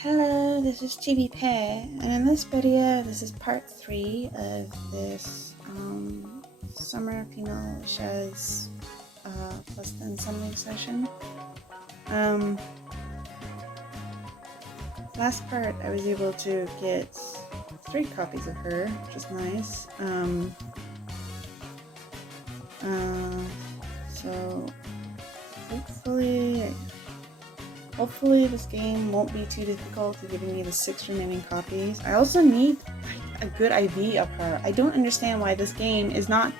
Hello, this is Chibi Pear, and in this video, this is part 3 of this Summer Shez less than something session. Last part, I was able to get 3 copies of her, which is nice. So hopefully this game won't be too difficult to giving me the 6 remaining copies. I also need a good IV of her. I don't understand why this game is not...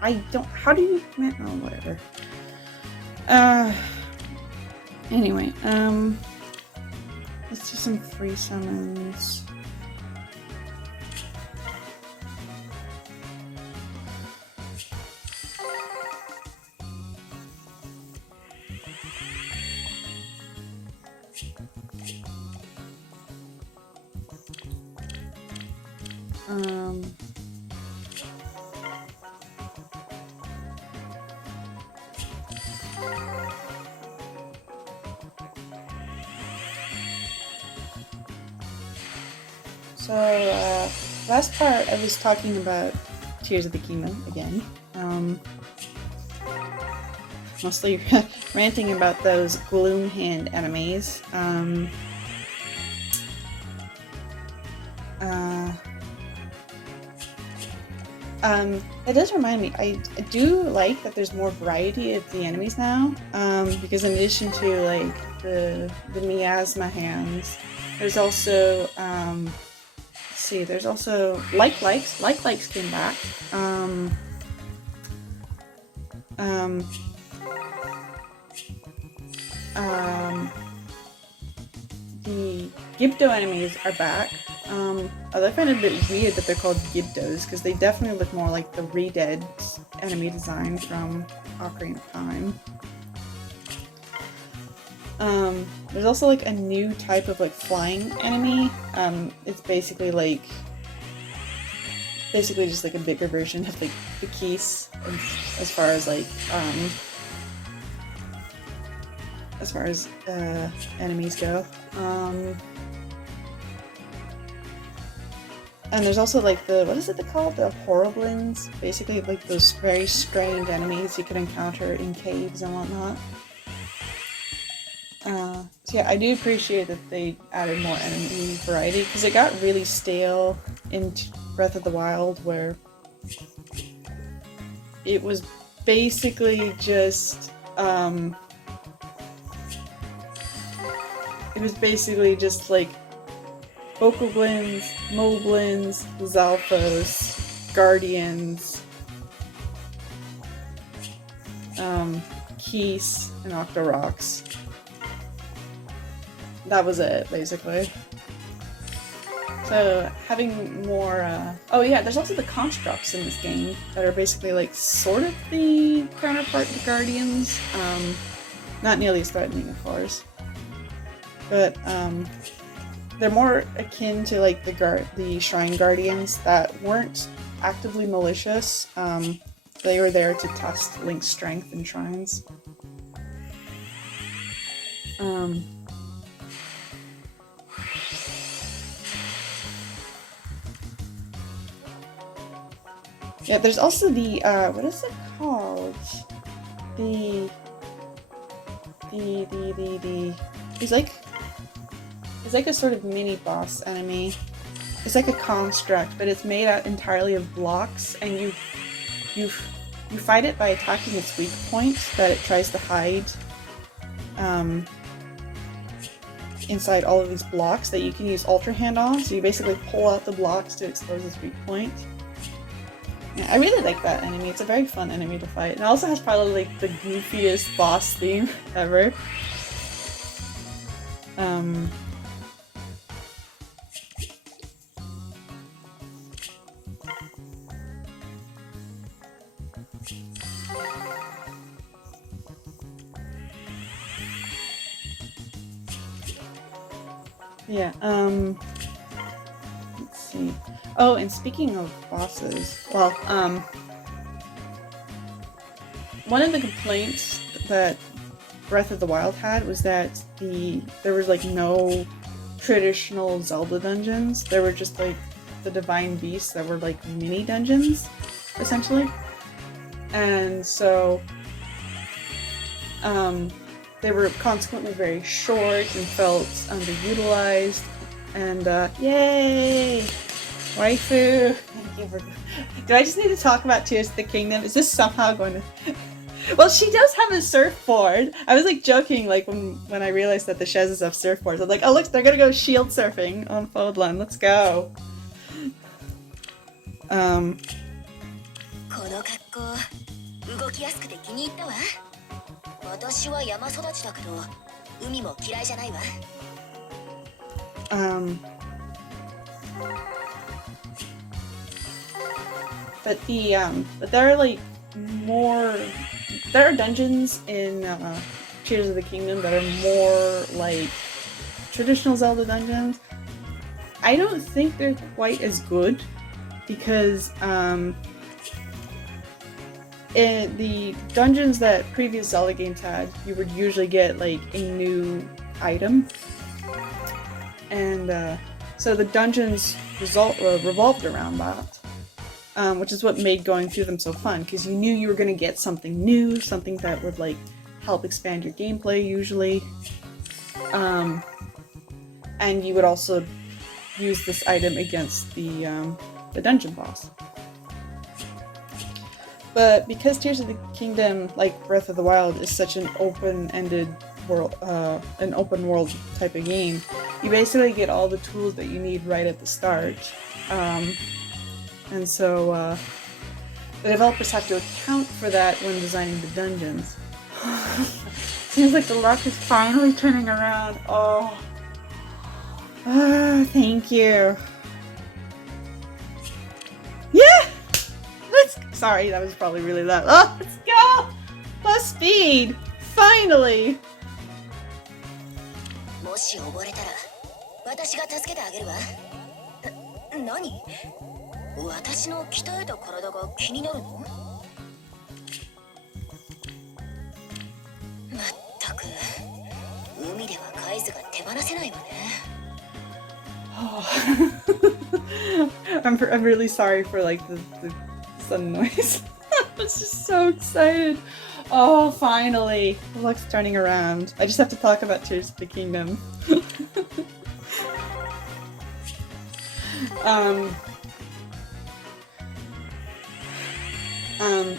how do you... oh, whatever. Anyway, let's do some free summons. So, last part I was talking about Tears of the Kingdom again. Mostly ranting about those Gloom Hand enemies. It does remind me, I do like that there's more variety of the enemies now, because in addition to like the miasma hands, there's also let's see, there's also like-likes came back. The Gibdo enemies are back. I find it a bit weird that they're called Gibdos, because they definitely look more like the Redead enemy design from Ocarina of Time. There's also like a new type of like flying enemy. It's basically just like a bigger version of like the Keys as far as like enemies go. And there's also like what is it called? The Horriblins? Basically like those very strange enemies you can encounter in caves and whatnot. So yeah, I do appreciate that they added more enemy variety, because it got really stale in Breath of the Wild, where it was basically just like Bokoblins, Moblins, Zalfos, Guardians, Keys, and Octoroks. That was it, basically. So, having more, oh yeah, there's also the constructs in this game that are basically like sort of the counterpart to Guardians. Not nearly as threatening, of course. But, they're more akin to like the Shrine Guardians that weren't actively malicious. They were there to test Link's strength in shrines. Yeah, there's also the, what is it called? It's like a sort of mini boss enemy. It's like a construct, but it's made out entirely of blocks, and you fight it by attacking its weak points that it tries to hide inside all of these blocks that you can use Ultra Hand on, so you basically pull out the blocks to expose its weak point. Yeah, I really like that enemy. It's a very fun enemy to fight. And it also has probably like the goofiest boss theme ever. Yeah, let's see. Oh, and speaking of bosses, well, one of the complaints that Breath of the Wild had was that there was like no traditional Zelda dungeons. There were just like the divine beasts that were like mini dungeons, essentially. And so they were consequently very short and felt underutilized. And yay! Waifu! Do I just need to talk about Tears of the Kingdom? Is this somehow going to... Well, she does have a surfboard. I was like joking, like when I realized that the Shezes have surfboards. I'm like, oh look, they're gonna go shield surfing on Fodlan. Let's go. この格好動きやすくて気に入ったわ。私は山育ちだけど海も嫌いじゃないわ。But there are like more. There are dungeons in Tears of the Kingdom that are more like traditional Zelda dungeons. I don't think they're quite as good because in the dungeons that previous Zelda games had, you would usually get like a new item, and so the dungeons revolved around that. Which is what made going through them so fun, because you knew you were going to get something new, something that would like help expand your gameplay usually, and you would also use this item against the dungeon boss. But because Tears of the Kingdom, like Breath of the Wild, is such an open-ended world, an open world type of game, you basically get all the tools that you need right at the start. And so the developers have to account for that when designing the dungeons. Seems like the luck is finally turning around. Oh, thank you. Yeah! Sorry, that was probably really loud. Oh, let's go! Plus speed! Finally! もし溺れたら私が助けてあげるわ。何？私の鍛えた体が気になるの？まったく海では海図が手放せないわね。I'm really sorry for like the sun noise. I was just so excited. Oh, finally, the luck's turning around. I just have to talk about Tears of the Kingdom.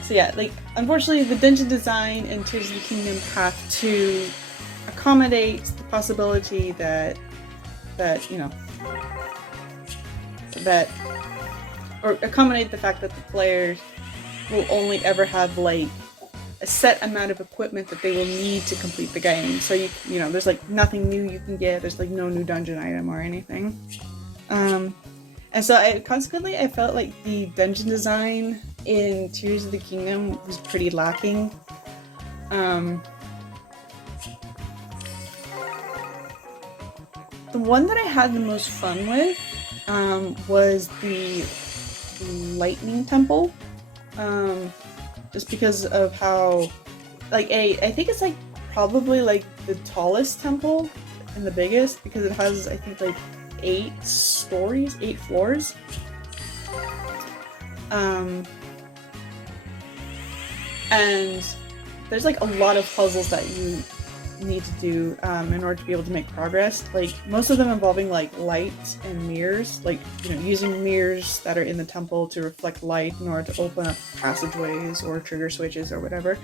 So yeah, like, unfortunately the dungeon design in Tears of the Kingdom have to accommodate the possibility that or accommodate the fact that the players will only ever have like a set amount of equipment that they will need to complete the game. So you know, there's like nothing new you can get, there's like no new dungeon item or anything. And so consequently I felt like the dungeon design in Tears of the Kingdom was pretty lacking. The one that I had the most fun with was the Lightning Temple. Just because of how, like, I think it's like probably like the tallest temple and the biggest, because it has, I think, like 8 floors. And there's like a lot of puzzles that you need to do in order to be able to make progress. Like most of them involving like light and mirrors, like, you know, using mirrors that are in the temple to reflect light in order to open up passageways or trigger switches or whatever.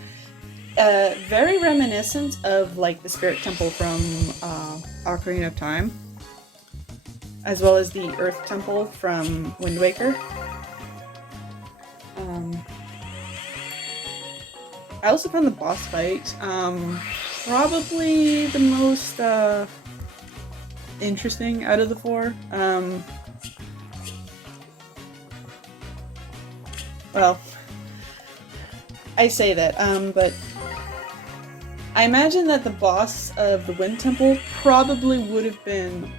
Very reminiscent of like the Spirit Temple from Ocarina of Time, as well as the Earth Temple from Wind Waker. I also found the boss fight probably the most interesting out of the 4. Well, I say that, but I imagine that the boss of the Wind Temple probably would have been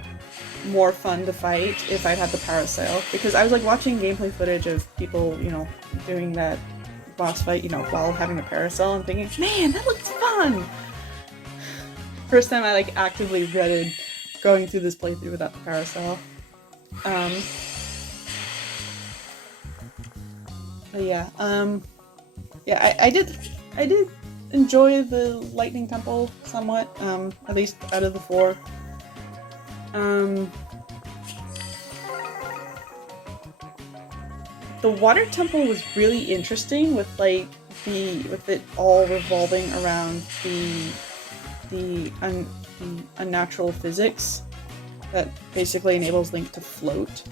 more fun to fight if I'd had the parasail, because I was like watching gameplay footage of people, you know, doing that boss fight, you know, while having the parasail and thinking, man, that looks fun! First time I like actively dreaded going through this playthrough without the carousel. But yeah, yeah, I did enjoy the Lightning Temple somewhat, at least out of the 4. The Water Temple was really interesting with like with it all revolving around the unnatural physics that basically enables Link to float.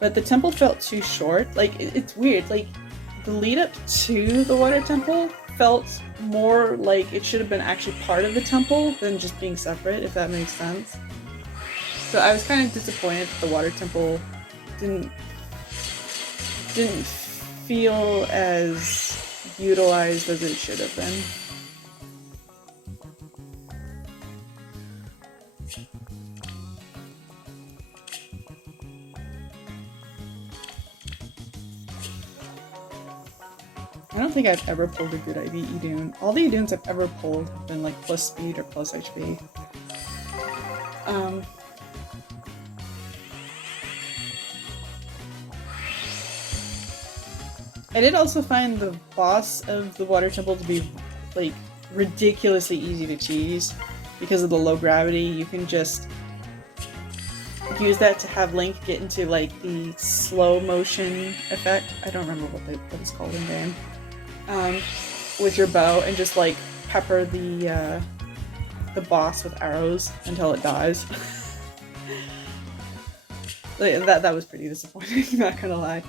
But the temple felt too short. Like, it's weird. Like, the lead up to the Water Temple felt more like it should have been actually part of the temple than just being separate, if that makes sense. So I was kind of disappointed that the Water Temple didn't feel as utilized as it should have been. I don't think I've ever pulled a good IV Idun. All the Iduns I've ever pulled have been like plus speed or plus HP. I did also find the boss of the Water Temple to be like ridiculously easy to cheese because of the low gravity. You can just use that to have Link get into like the slow motion effect. I don't remember what it's called in game. With your bow and just like pepper the boss with arrows until it dies. that was pretty disappointing, not gonna lie.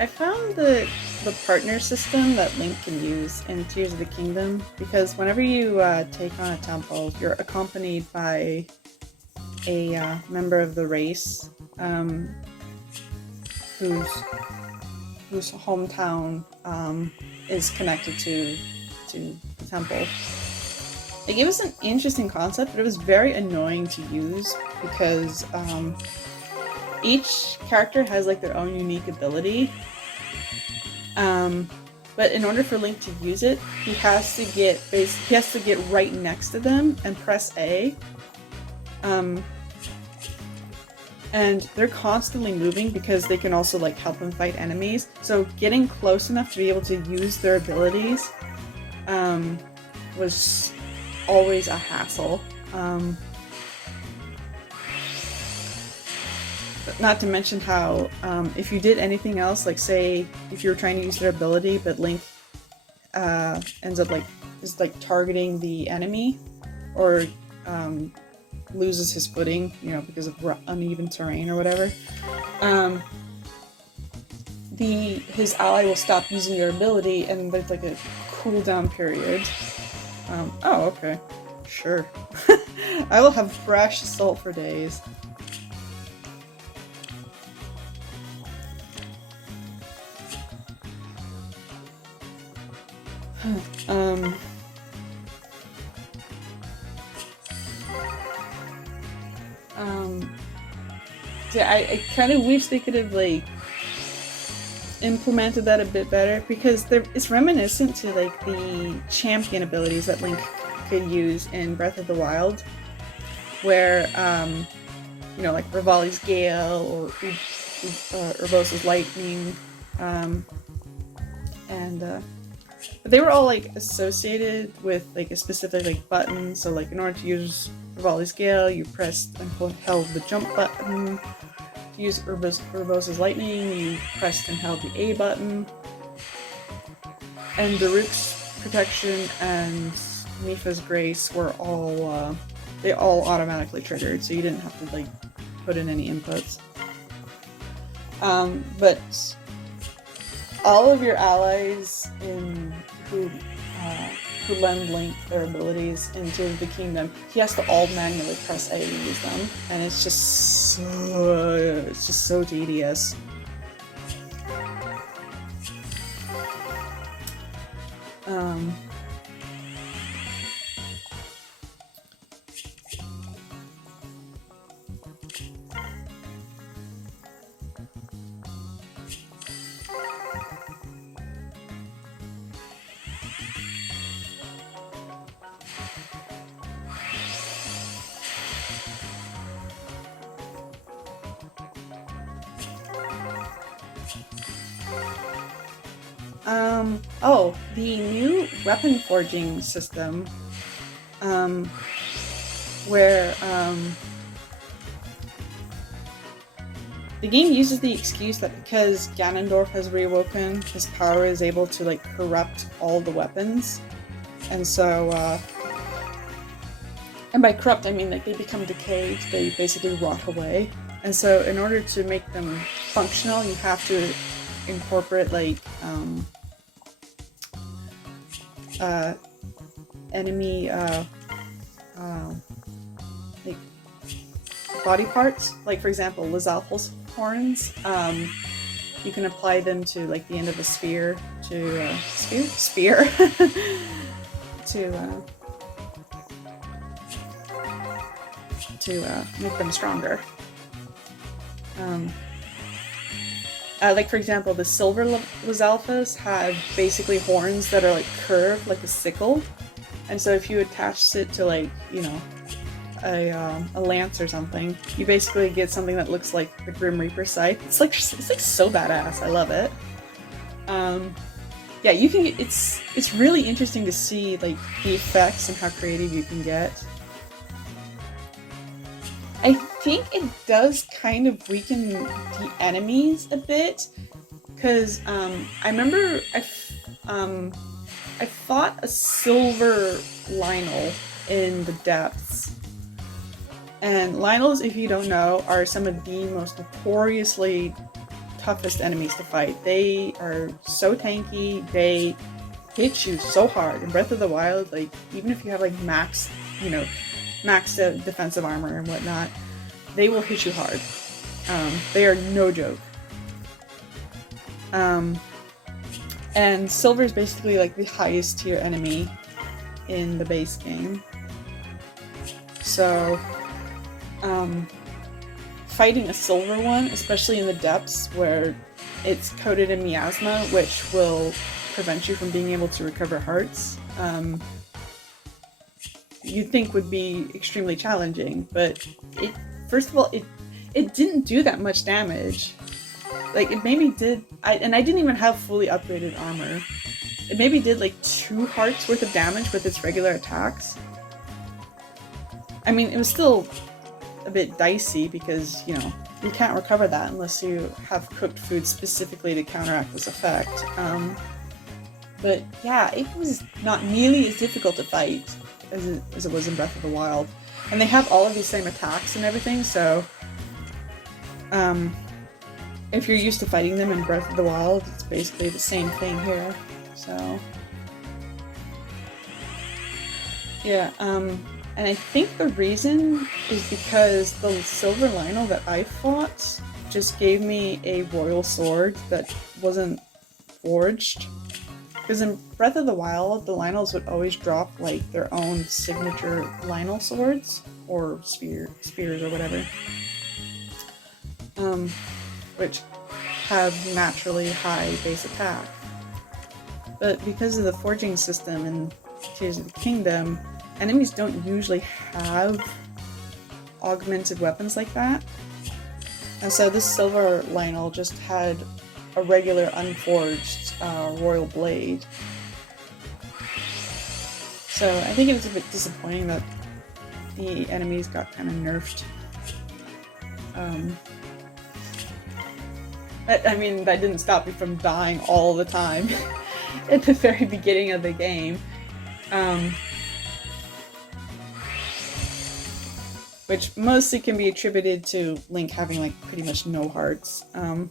I found the partner system that Link can use in Tears of the Kingdom, because whenever you take on a temple, you're accompanied by a member of the race whose hometown is connected to the temple. Like, it was an interesting concept, but it was very annoying to use because each character has like their own unique ability. But in order for Link to use it, he has to get right next to them and press A. And they're constantly moving because they can also like help him fight enemies. So getting close enough to be able to use their abilities was always a hassle. Not to mention how if you did anything else, like say if you were trying to use their ability but Link ends up just targeting the enemy, or loses his footing, because of uneven terrain or whatever, his ally will stop using their ability, and there's like a cooldown period. Oh, okay, sure. I will have fresh salt for days. Yeah, I kind of wish they could have implemented that a bit better, because it's reminiscent to the champion abilities that Link could use in Breath of the Wild, where like Rivali's Gale or Urbosa's Lightning, but they were all associated with a specific button. So in order to use Rivali's Gale, you pressed and held the jump button. To use Urbosa's Lightning, you pressed and held the A button. And Daruk's Protection and Mipha's Grace were all they all automatically triggered, so you didn't have to like put in any inputs. But all of your allies who lend Link their abilities into the kingdom, he has to all manually press A to use them, and it's just so tedious. Oh, the new weapon forging system, where, the game uses the excuse that because Ganondorf has reawoken, his power is able to, like, corrupt all the weapons. And so, and by corrupt, I mean, like, they become decayed, they basically rot away. And so, in order to make them functional, you have to incorporate, like, enemy, like, body parts. Like, for example, Lizalfos horns, you can apply them to, like, the end of a spear to, spear? to make them stronger. Like, for example, the silver Lizalfos have basically horns that are, like, curved like a sickle. And so if you attach it to, like, you know, a lance or something, you basically get something that looks like the Grim Reaper scythe. It's like so badass. I love it. Yeah, you can. It's really interesting to see, like, the effects and how creative you can get. I think it does kind of weaken the enemies a bit, because I remember I fought a silver Lynel in the depths. And Lynels, if you don't know, are some of the most notoriously toughest enemies to fight. They are so tanky, they hit you so hard. In Breath of the Wild, like, even if you have, like, maxed defensive armor and whatnot, they will hit you hard. They are no joke. And Silver is basically, like, the highest tier enemy in the base game. So, fighting a silver one, especially in the depths where it's coated in miasma, which will prevent you from being able to recover hearts, you'd think would be extremely challenging, but first of all, it didn't do that much damage. Like, it maybe did, and I didn't even have fully upgraded armor. It maybe did like 2 hearts worth of damage with its regular attacks. I mean, it was still a bit dicey because, you know, you can't recover that unless you have cooked food specifically to counteract this effect. But yeah, it was not nearly as difficult to fight as it was in Breath of the Wild. And they have all of these same attacks and everything, so if you're used to fighting them in Breath of the Wild, it's basically the same thing here. So yeah, and I think the reason is because the silver Lynel that I fought just gave me a royal sword that wasn't forged. Because in Breath of the Wild, the Lynels would always drop, like, their own signature Lynel swords, or spears or whatever, which have naturally high base attack. But because of the forging system in Tears of the Kingdom, enemies don't usually have augmented weapons like that. And so this silver Lynel just had a regular unforged royal blade. So I think it was a bit disappointing that the enemies got kind of nerfed. I mean, that didn't stop me from dying all the time at the very beginning of the game. which mostly can be attributed to Link having like pretty much no hearts and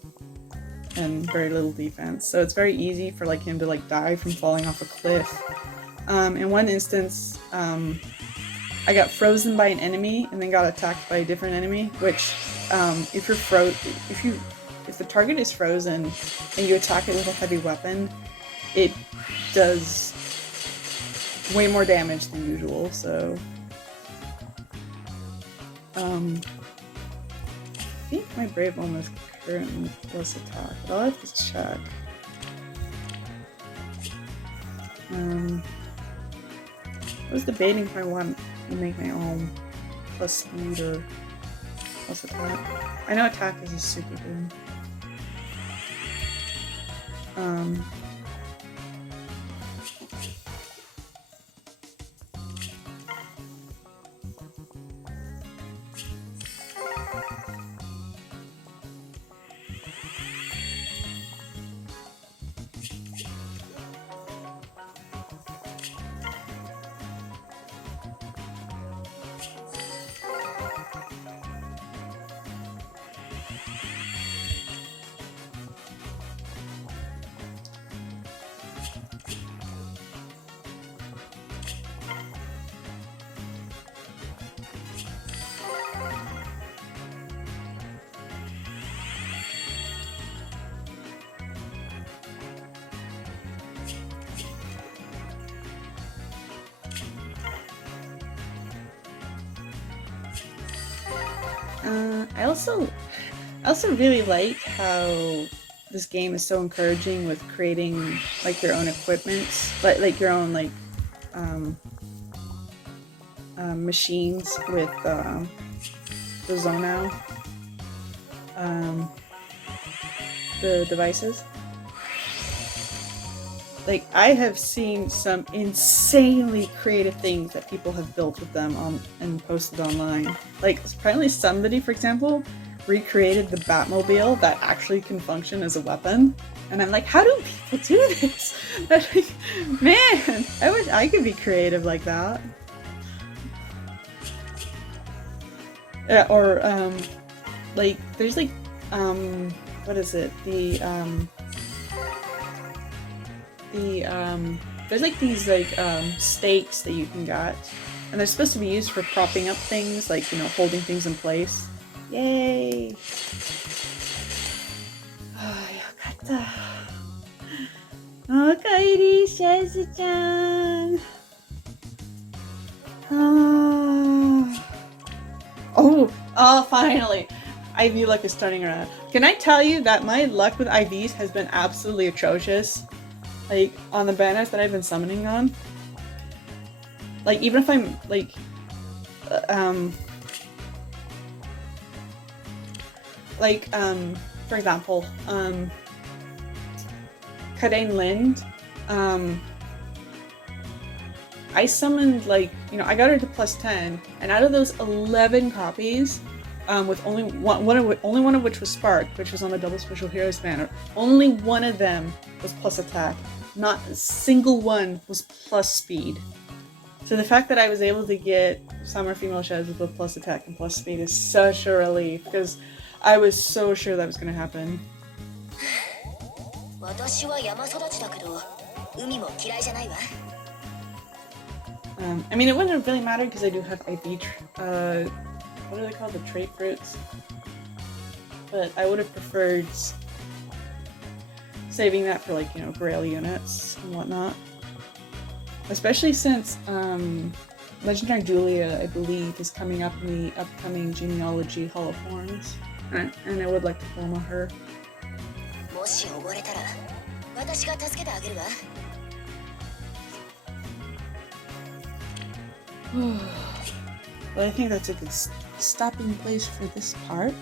very little defense. So it's very easy for like him to like die from falling off a cliff. In one instance, I got frozen by an enemy and then got attacked by a different enemy, which if the target is frozen and you attack it with a heavy weapon, it does way more damage than usual, so I think my Brave One is currently plus attack, but I'll have to check. I was debating if I want to make my own plus speed or plus attack. I know attack is just super good. I also really like how this game is so encouraging with creating like your own equipment, like your own like machines with the Zonao, the devices. Like, I have seen some insanely creative things that people have built with them and posted online. Like, apparently somebody, for example, recreated the Batmobile that actually can function as a weapon. And I'm like, how do people do this? Like, man, I wish I could be creative like that. Or, like, there's like, what is it? There's like these like stakes that you can get, and they're supposed to be used for propping up things, like, you know, holding things in place. Yay! Oh, yokata. Okaeri, Shez-chan. Oh, finally! IV luck is turning around. Can I tell you that my luck with IVs has been absolutely atrocious? Like, on the banners that I've been summoning on. Like, even if I'm, like, for example, Kadain Lind, I summoned, like, you know, I got her to plus 10, and out of those 11 copies, with only one of which was sparked, which was on the Double Special Heroes banner, only one of them was plus attack. Not a single one was plus speed. So the fact that I was able to get Summer Shez with both plus attack and plus speed is such a relief, because I was so sure that was going to happen. I mean, it wouldn't have really mattered because I do have IV, what are they called? The trait fruits? But I would have preferred saving that for, like, you know, Grail units and whatnot. Especially since Legendary Julia, I believe, is coming up in the upcoming Genealogy Hall of Forms. And I would like to promo her. But I think that's a good stopping place for this part.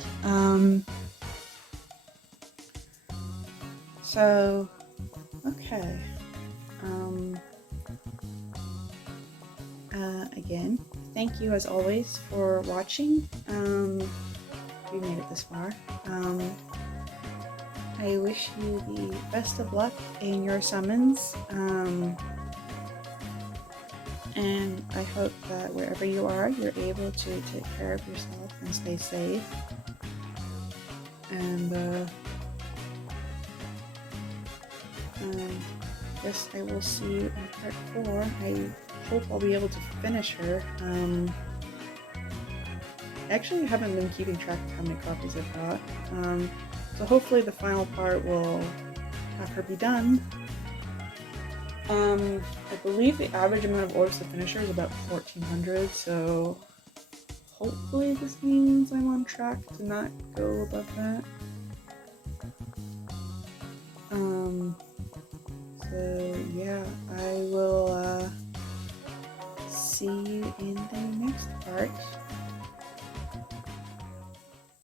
So, okay. Again, thank you as always for watching. We made it this far. I wish you the best of luck in your summons. And I hope that wherever you are, you're able to take care of yourself and stay safe. And guess I will see you in part 4. I hope I'll be able to finish her. Actually, I haven't been keeping track of how many copies I've got. So hopefully the final part will have her be done. I believe the average amount of orbs to finish her is about 1400, so hopefully this means I'm on track to not go above that. So yeah, I will see you in the next part.